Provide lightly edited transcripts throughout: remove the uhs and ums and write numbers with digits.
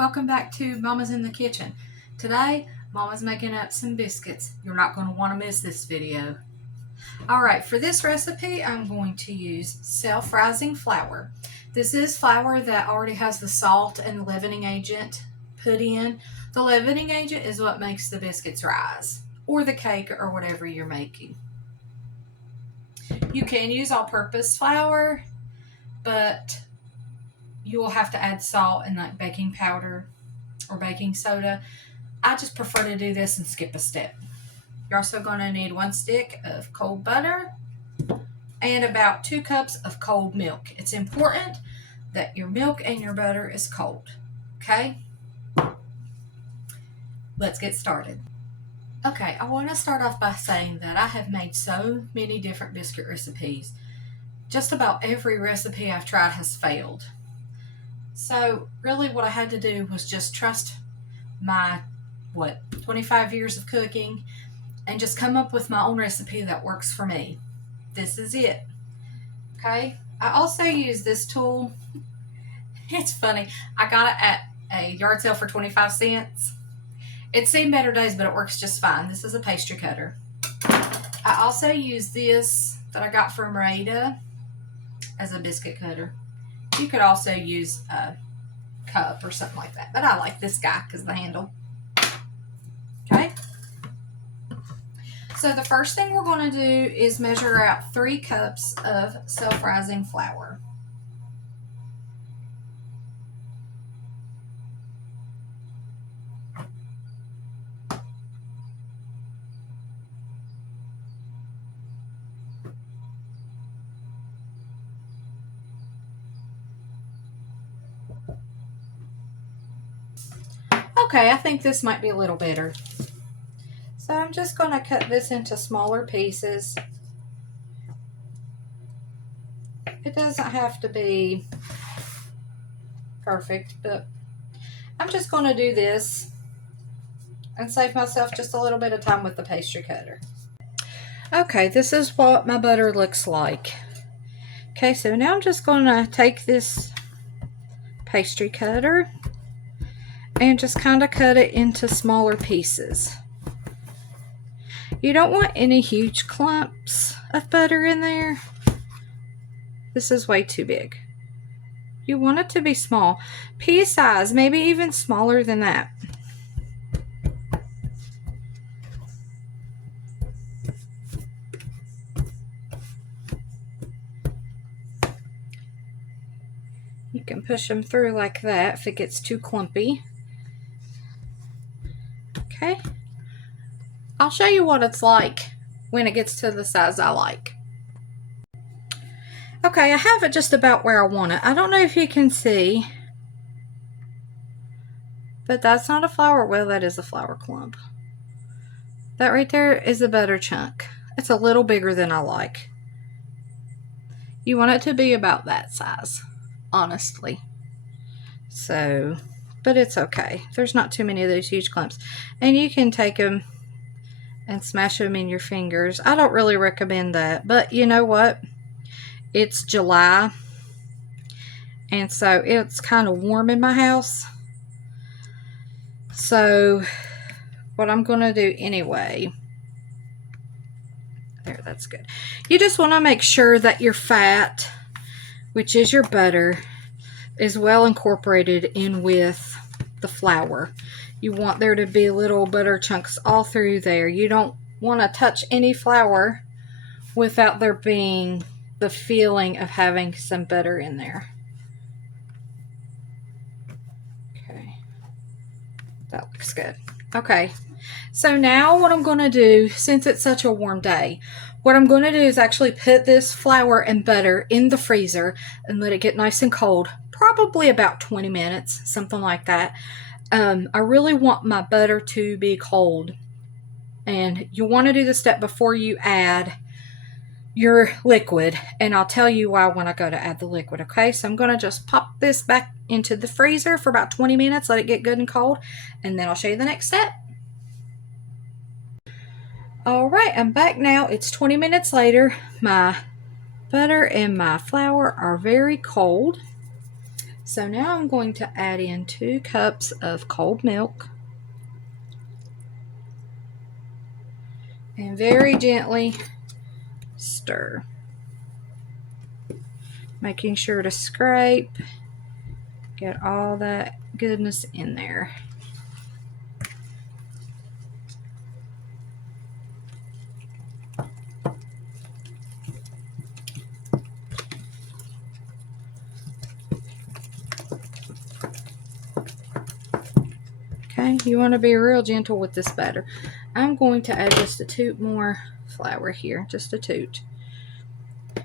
welcome back to Mama's in the Kitchen. Today, Mama's making up some biscuits. You're not going to want to miss this video. Alright, for this recipe, I'm going to use self-rising flour. This is flour that already has the salt and the leavening agent put in. The leavening agent is what makes the biscuits rise, or the cake, or whatever you're making. You can use all-purpose flour, but you will have to add salt and like baking powder or baking soda. I just prefer to do this and skip a step. You're also going to need 1 stick of cold butter and about 2 cups of cold milk. It's important that your milk and your butter is cold. Okay? Let's get started. Okay, I want to start off by saying that I have made so many different biscuit recipes. Just about every recipe I've tried has failed. So really what I had to do was just trust my, 25 years of cooking and just come up with my own recipe that works for me. This is it. Okay, I also use this tool. It's funny, I got it at a yard sale for 25 cents. It's seen better days, but it works just fine. This is a pastry cutter. I also use this that I got from Rada as a biscuit cutter. You could also use a cup or something like that, but I like this guy because of the handle. Okay. So the first thing we're going to do is measure out 3 cups of self-rising flour. Okay, I think this might be a little better. So I'm just going to cut this into smaller pieces. It doesn't have to be perfect, but I'm just going to do this and save myself just a little bit of time with the pastry cutter. Okay, this is what my butter looks like. Okay, so now I'm just going to take this pastry cutter and just kind of cut it into smaller pieces. You don't want any huge clumps of butter in there. This is way too big. You want it to be small. Pea size, maybe even smaller than that. You can push them through like that if it gets too clumpy. Okay, I'll show you what it's like when it gets to the size I like. Okay, I have it just about where I want it. I don't know if you can see, but that's not a flour. Well, that is a flour clump. That right there is a butter chunk. It's a little bigger than I like. You want it to be about that size, honestly. So, but it's okay. There's not too many of those huge clumps. And you can take them and smash them in your fingers. I don't really recommend that, but you know what? It's July, and so it's kind of warm in my house. So what I'm going to do anyway, there, that's good. You just want to make sure that your fat, which is your butter, is well incorporated in with the flour. You want there to be little butter chunks all through there. You don't want to touch any flour without there being the feeling of having some butter in there. Okay, that looks good. Okay, so now what I'm going to do, since it's such a warm day, what I'm going to do is actually put this flour and butter in the freezer and let it get nice and cold, probably about 20 minutes, something like that. I really want my butter to be cold, and you want to do this step before you add your liquid, and I'll tell you why when I go to add the liquid. Okay, so I'm going to just pop this back into the freezer for about 20 minutes, let it get good and cold, and then I'll show you the next step. Alright, I'm back now. It's 20 minutes later. My butter and my flour are very cold. So now I'm going to add in 2 cups of cold milk and very gently stir, making sure to scrape, get all that goodness in there. Okay, you want to be real gentle with this batter. I'm going to add just a toot more flour here, just a toot.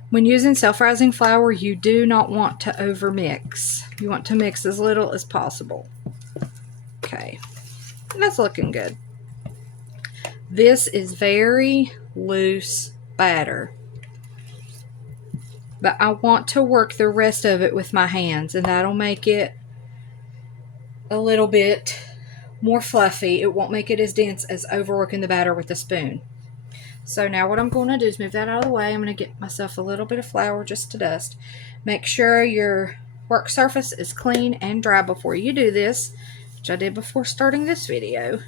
When using self-rising flour, you do not want to over mix. You want to mix as little as possible. Okay, that's looking good. This is very loose batter, but I want to work the rest of it with my hands, and that'll make it a little bit more fluffy. It won't make it as dense as overworking the batter with a spoon. So now what I'm going to do is move that out of the way. I'm going to get myself a little bit of flour just to dust. Make sure your work surface is clean and dry before you do this, which I did before starting this video.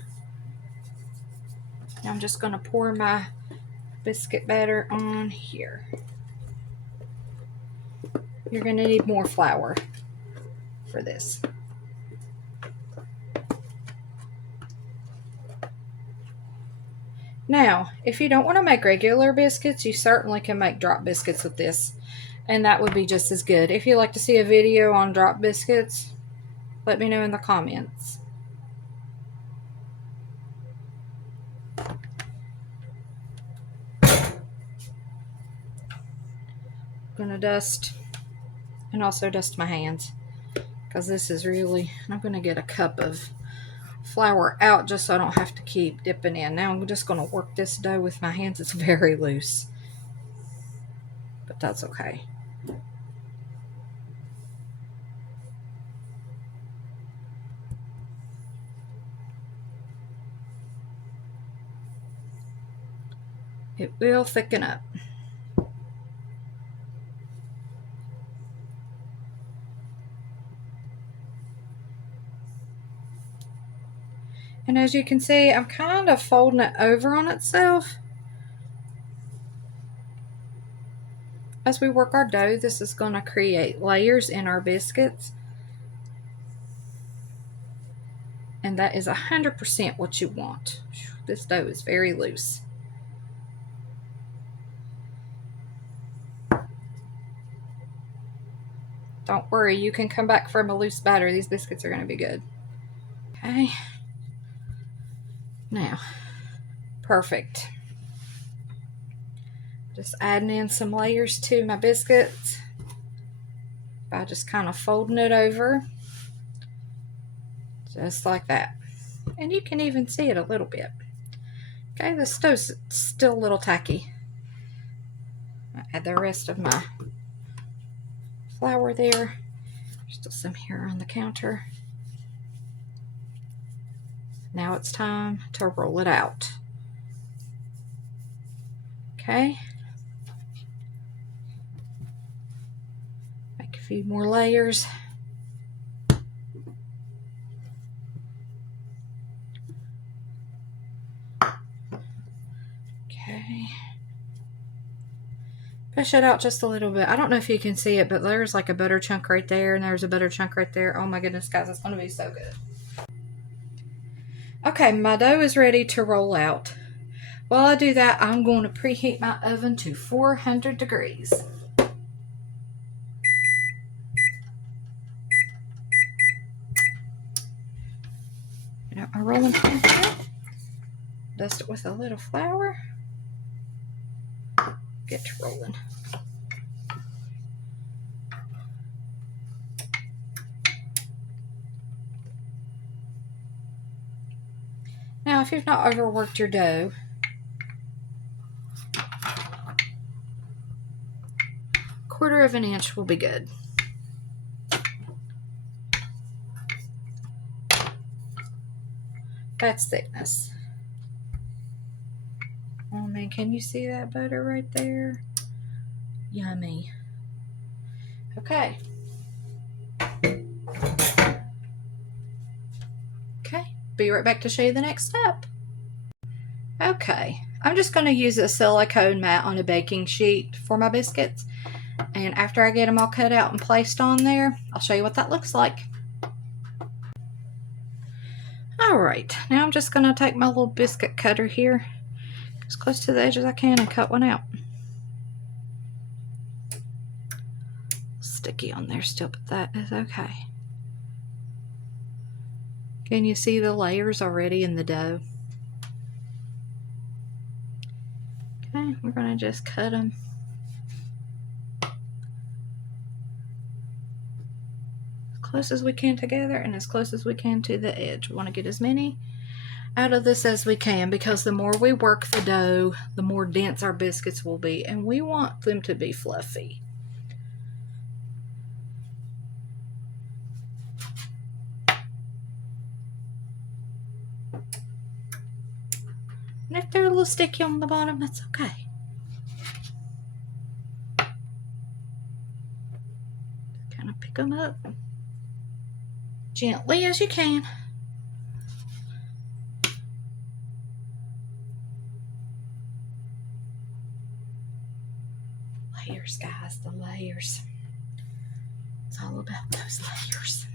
Now I'm just going to pour my biscuit batter on here. You're going to need more flour for this. Now, if you don't want to make regular biscuits, you certainly can make drop biscuits with this, and that would be just as good. If you'd like to see a video on drop biscuits, let me know in the comments. I'm going to dust and also dust my hands, because this is really, I'm going to get a cup of flour out just so I don't have to keep dipping in. Now I'm just going to work this dough with my hands. It's very loose, but that's okay. It will thicken up. And as you can see, I'm kind of folding it over on itself. As we work our dough, this is going to create layers in our biscuits. And that is 100% what you want. This dough is very loose. Don't worry, you can come back from a loose batter. These biscuits are going to be good. Okay. Now, perfect. Just adding in some layers to my biscuits by just kind of folding it over. Just like that. And you can even see it a little bit. Okay, the stow's still a little tacky. I'll add the rest of my flour there. Still some here on the counter. Now it's time to roll it out. Okay. Make a few more layers. Okay. Push it out just a little bit. I don't know if you can see it, but there's like a butter chunk right there, and there's a butter chunk right there. Oh my goodness, guys, it's going to be so good. Okay, my dough is ready to roll out. While I do that, I'm going to preheat my oven to 400 degrees. Get out my rolling pin here. Dust it with a little flour. Get to rolling. Now, if you've not overworked your dough, quarter of an inch will be good. That's thickness. Oh man, can you see that butter right there? Yummy. Okay. be right back to show you the next step. Okay, I'm just going to use a silicone mat on a baking sheet for my biscuits. And after I get them all cut out and placed on there, I'll show you what that looks like. Alright, now I'm just going to take my little biscuit cutter here, as close to the edge as I can, and cut one out. Sticky on there still, but that is okay. Can you see the layers already in the dough? Okay, we're going to just cut them. As close as we can together and as close as we can to the edge. We want to get as many out of this as we can, because the more we work the dough, the more dense our biscuits will be, and we want them to be fluffy. And if they're a little sticky on the bottom, that's okay. Just kind of pick them up gently as you can. Layers, guys, the layers. It's all about those layers.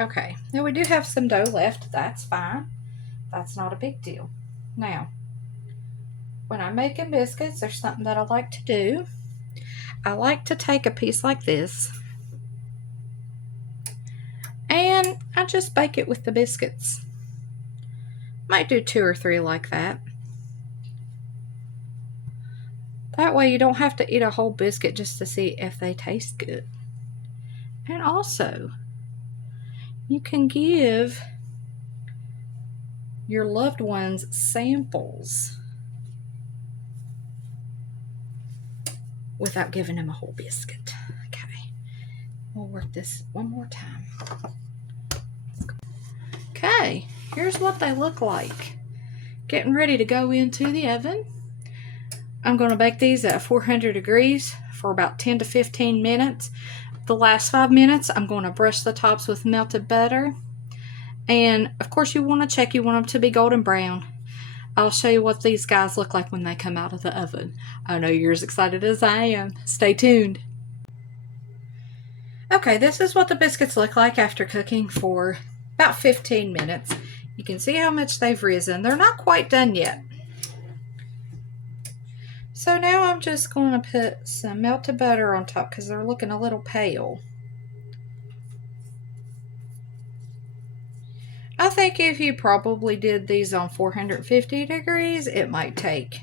Okay, now we do have some dough left. That's fine. That's not a big deal. Now, when I'm making biscuits, there's something that I like to do. I like to take a piece like this, and I just bake it with the biscuits. Might do 2 or 3 like that. That way you don't have to eat a whole biscuit just to see if they taste good. And also, you can give your loved ones samples without giving them a whole biscuit. Okay, we'll work this one more time. Okay, here's what they look like. Getting ready to go into the oven. I'm going to bake these at 400 degrees for about 10 to 15 minutes. The last 5 minutes, I'm going to brush the tops with melted butter. And of course, you want to check, you want them to be golden brown. I'll show you what these guys look like when they come out of the oven. I know you're as excited as I am. Stay tuned. Okay, this is what the biscuits look like after cooking for about 15 minutes. You can see how much they've risen. They're not quite done yet. So now I'm just going to put some melted butter on top because they're looking a little pale. I think if you probably did these on 450 degrees, it might take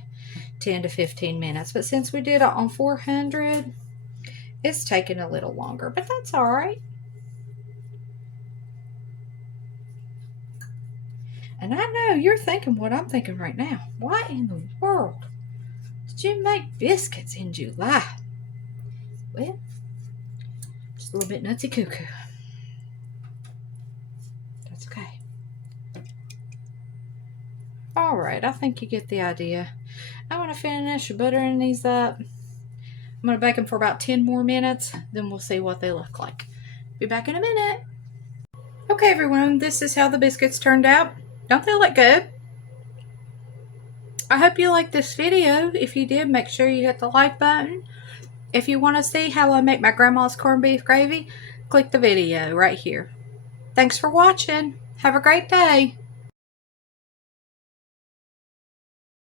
10 to 15 minutes. But since we did it on 400, it's taking a little longer, but that's all right. And I know you're thinking what I'm thinking right now. Why in the world did you make biscuits in July? Well, just a little bit nutsy cuckoo. That's okay. All right, I think you get the idea. I'm going to finish buttering these up. I'm going to bake them for about 10 more minutes, then we'll see what they look like. Be back in a minute. Okay, everyone, this is how the biscuits turned out. Don't they look good? I hope you liked this video. If you did, make sure you hit the like button. If you want to see how I make my grandma's corned beef gravy, click the video right here. Thanks for watching. Have a great day.